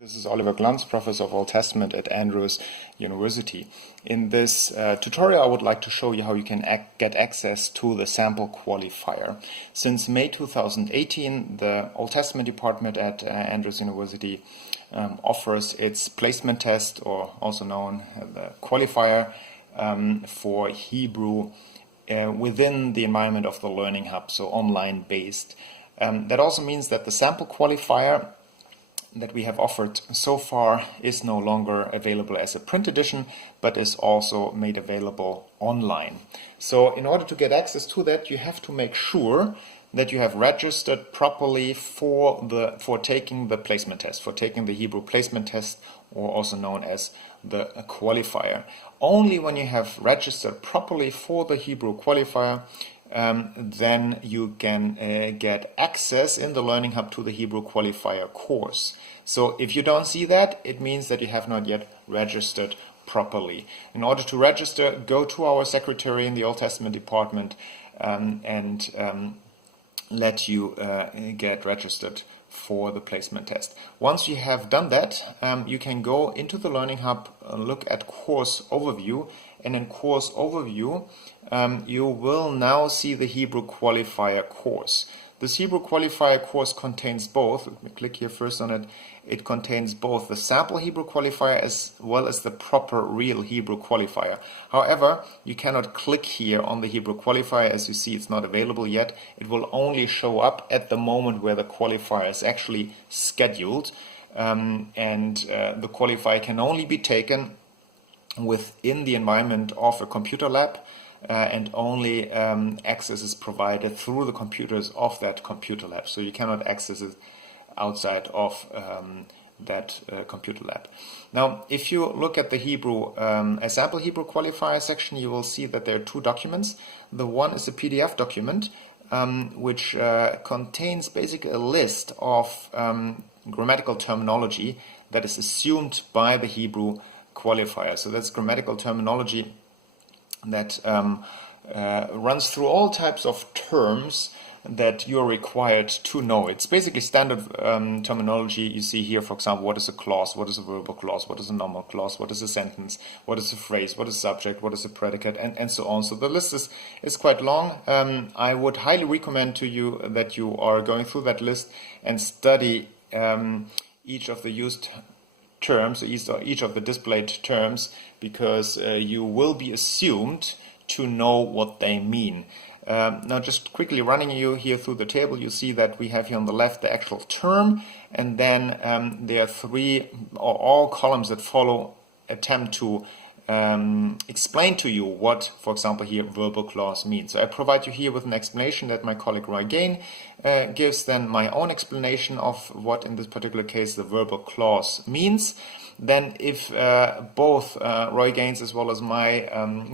This is Oliver Glanz, Professor of Old Testament at Andrews University. In this tutorial, I would like to show you how you can get access to the sample qualifier. Since May 2018, the Old Testament department at Andrews University offers its placement test, or also known as the qualifier, for Hebrew within the environment of the Learning Hub, so online based. That also means that the sample qualifier that we have offered so far is no longer available as a print edition, but is also made available online. So in order to get access to that, you have to make sure that you have registered properly for taking the placement test, for taking the Hebrew placement test, or also known as the qualifier. Only when you have registered properly for the Hebrew qualifier, then you can get access in the Learning Hub to the Hebrew qualifier course. So if you don't see that, it means that you have not yet registered properly. In order to register, go to our secretary in the Old Testament department and let you get registered for the placement test. Once you have done that, you can go into the Learning Hub, look at course overview, and in course overview you will now see the Hebrew qualifier course. This Hebrew qualifier course contains both, let me click here first on it, it contains both the sample Hebrew qualifier as well as the proper real Hebrew qualifier. However, you cannot click here on the Hebrew qualifier. As you see, it's not available yet. It will only show up at the moment where the qualifier is actually scheduled, and the qualifier can only be taken within the environment of a computer lab, and only access is provided through the computers of that computer lab. So you cannot access it outside of that computer lab. Now, if you look at the Hebrew, a sample Hebrew qualifier section, you will see that there are two documents. The one is a PDF document, which contains basically a list of grammatical terminology that is assumed by the Hebrew qualifier. So that's grammatical terminology that runs through all types of terms that you're required to know. It's basically standard terminology. You see here, for example, what is a clause, what is a verbal clause, what is a normal clause, what is a sentence, what is a phrase, what is a subject, what is a predicate, and so on. So the list is quite long. I would highly recommend to you that you are going through that list and study each of the used terms, each of the displayed terms, because you will be assumed to know what they mean. Now, just quickly running you here through the table, you see that we have here on the left the actual term, and then there are three or all columns that follow attempt to explain to you what, for example, here verbal clause means. So I provide you here with an explanation that my colleague Roy Gain gives, then my own explanation of what in this particular case the verbal clause means. Then if both Roy Gain's as well as my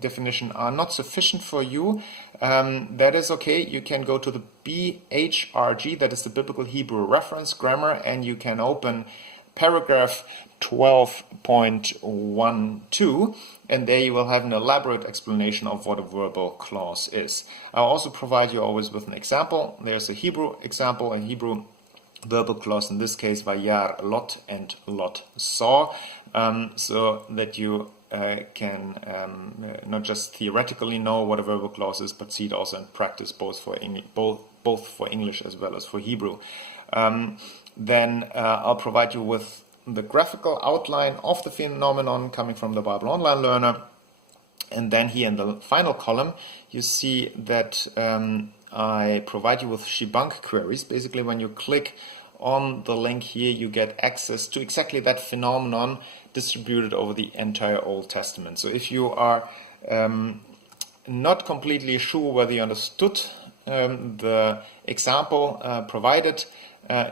definition are not sufficient for you, that is okay. You can go to the BHRG, that is the Biblical Hebrew Reference Grammar, and you can open paragraph 12.12, and there you will have an elaborate explanation of what a verbal clause is. I'll also provide you always with an example. There's a Hebrew example, a Hebrew verbal clause, in this case, Vayar Lot and Lot saw, so that you can not just theoretically know what a verbal clause is, but see it also in practice, both for English as well as for Hebrew. Then I'll provide you with the graphical outline of the phenomenon coming from the Bible Online Learner. And then here in the final column, you see that I provide you with Shebunk queries. Basically, when you click on the link here, you get access to exactly that phenomenon distributed over the entire Old Testament. So if you are not completely sure whether you understood the example provided,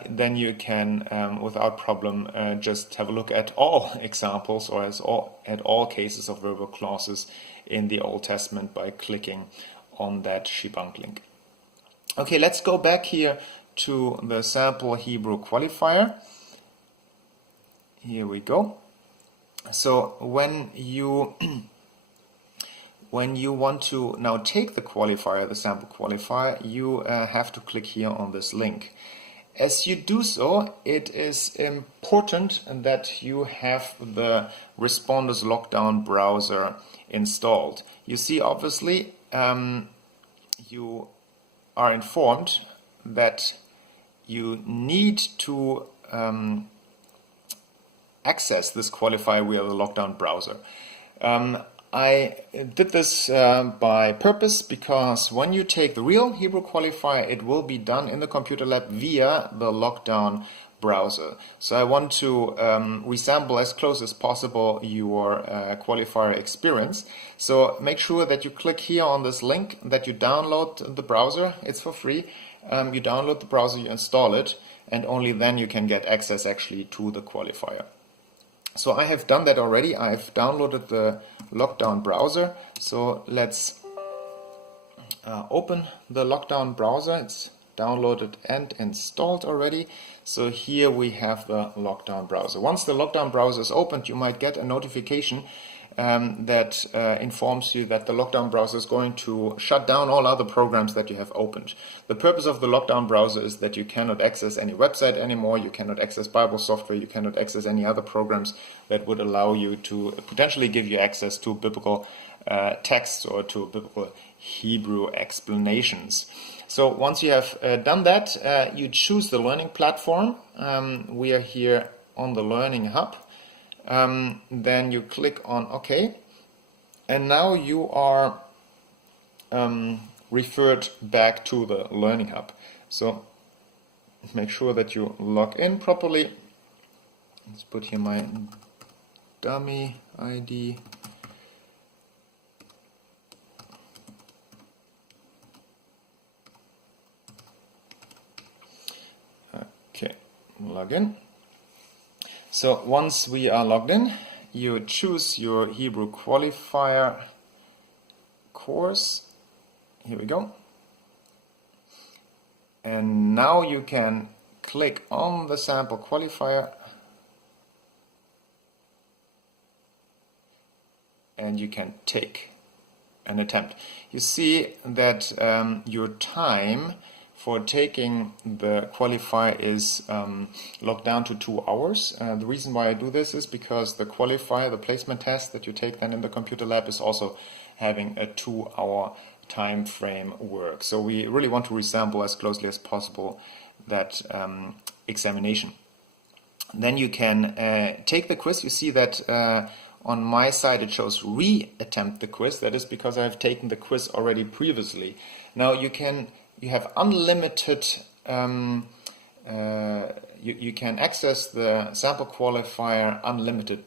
then you can, without problem, just have a look at all examples or at all cases of verbal clauses in the Old Testament by clicking on that Shebunk link. Okay, let's go back here to the sample Hebrew qualifier. Here we go. So when you want to now take the qualifier, the sample qualifier, you have to click here on this link. as you do so, it is important that you have the Responders Lockdown browser installed. You see, obviously, you are informed that you need to access this qualifier via the Lockdown browser. I did this by purpose because when you take the real Hebrew qualifier, it will be done in the computer lab via the Lockdown browser. So I want to resample as close as possible your qualifier experience. So make sure that you click here on this link, that you download the browser. It's for free. You download the browser, you install it, and only then you can get access actually to the qualifier. So I have done that already. I've downloaded the Lockdown browser. So let's open the Lockdown browser. It's downloaded and installed already. So here we have the Lockdown browser. Once the Lockdown browser is opened, you might get a notification that informs you that the Lockdown browser is going to shut down all other programs that you have opened. The purpose of the Lockdown browser is that you cannot access any website anymore, you cannot access Bible software, you cannot access any other programs that would allow you to potentially give you access to biblical texts or to biblical Hebrew explanations. So once you have done that, you choose the learning platform. We are here on the Learning Hub. Then you click on OK, and now you are referred back to the Learning Hub. So make sure that you log in properly. Let's put here my dummy ID. Okay, log in. So once we are logged in, you choose your Hebrew qualifier course. Here we go. And now you can click on the sample qualifier and you can take an attempt. You see that your time for taking the qualifier is locked down to 2 hours. The reason why I do this is because the qualifier, the placement test that you take then in the computer lab, is also having a 2-hour time frame work. So we really want to resample as closely as possible that examination. Then you can take the quiz. You see that on my side it shows re-attempt the quiz. That is because I have taken the quiz already previously. Now you have unlimited, you can access the sample qualifier unlimited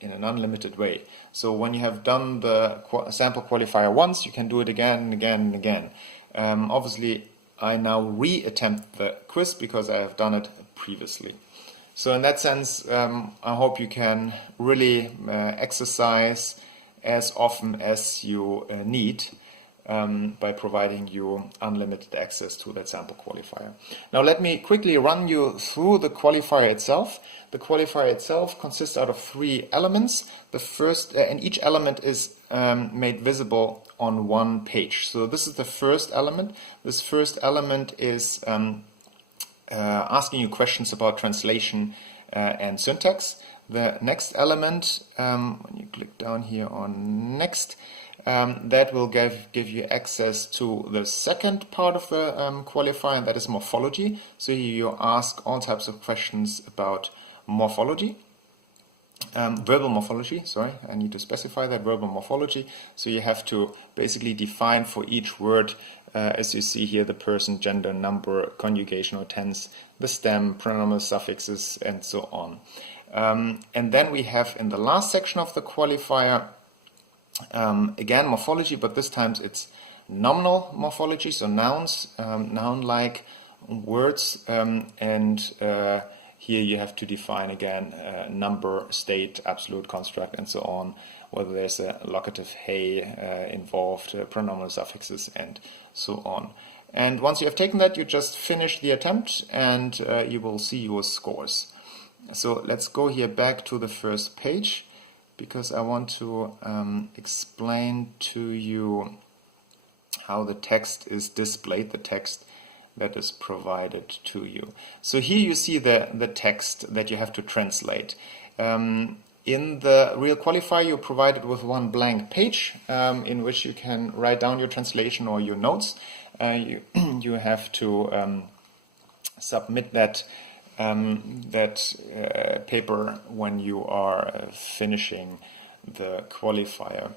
in an unlimited way. So when you have done the sample qualifier once, you can do it again and again and again. Obviously, I now re-attempt the quiz because I have done it previously. So in that sense, I hope you can really exercise as often as you need. By providing you unlimited access to that sample qualifier. Now let me quickly run you through the qualifier itself. The qualifier itself consists out of 3 elements. The first, and each element is made visible on one page. So this is the first element. This first element is asking you questions about translation and syntax. The next element, when you click down here on next, that will give you access to the second part of the qualifier, and that is morphology. So you ask all types of questions about morphology, verbal morphology, sorry, I need to specify that, verbal morphology. So you have to basically define for each word, as you see here, the person, gender, number, conjugation or tense, the stem, pronominal suffixes, and so on. And then we have in the last section of the qualifier, again morphology, but this time it's nominal morphology, so nouns, noun-like words, and here you have to define again number, state, absolute, construct, and so on, whether there's a locative hey involved, pronominal suffixes, and so on. And once you have taken that, you just finish the attempt and you will see your scores. So let's go here back to the first page, because I want to explain to you how the text is displayed, the text that is provided to you. So here you see the text that you have to translate. In the real qualifier, you're provided with one blank page in which you can write down your translation or your notes. You have to submit that paper when you are finishing the qualifier.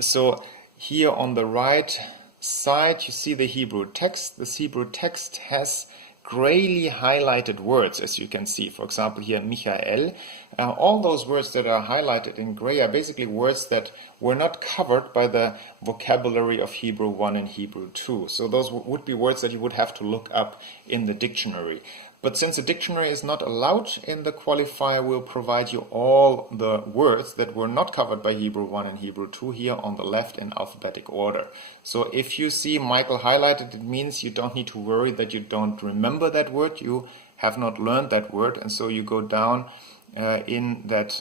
So here on the right side, you see the Hebrew text. This Hebrew text has grayly highlighted words, as you can see. For example, here, Michael. All those words that are highlighted in gray are basically words that were not covered by the vocabulary of Hebrew 1 and Hebrew 2. So those would be words that you would have to look up in the dictionary. But since the dictionary is not allowed in the qualifier, we'll provide you all the words that were not covered by Hebrew 1 and Hebrew 2 here on the left in alphabetic order. So if you see Michael highlighted, it means you don't need to worry that you don't remember that word. You have not learned that word, and so you go down in that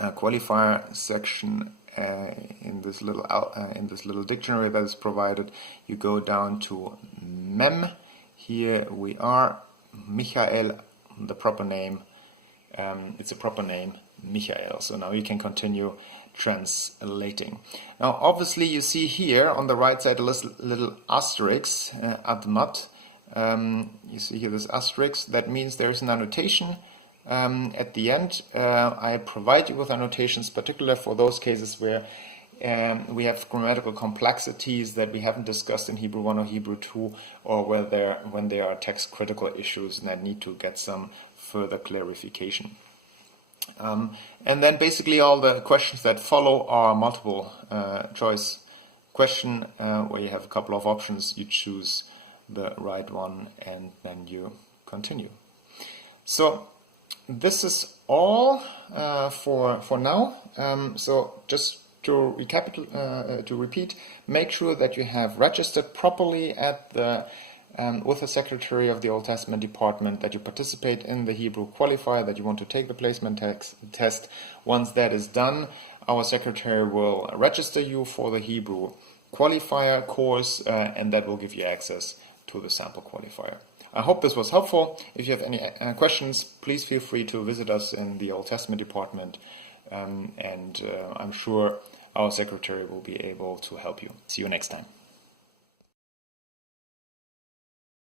qualifier section in this little dictionary that is provided. You go down to mem. Here we are, Michael, the proper name. It's a proper name, Michael. So now you can continue translating. Now, obviously, you see here on the right side a little asterisk, admat. You see here this asterisk. That means there is an annotation at the end. I provide you with annotations, particularly for those cases where we have grammatical complexities that we haven't discussed in Hebrew 1 or Hebrew 2, or when there are text critical issues and I need to get some further clarification. And then basically all the questions that follow are multiple choice question where you have a couple of options. You choose the right one and then you continue. So this is all for now. So just to repeat, make sure that you have registered properly at the with the Secretary of the Old Testament Department, that you participate in the Hebrew qualifier, that you want to take the placement test. Once that is done, our Secretary will register you for the Hebrew qualifier course, and that will give you access to the sample qualifier. I hope this was helpful. If you have any questions, please feel free to visit us in the Old Testament Department, and I'm sure our Secretary will be able to help you. See you next time.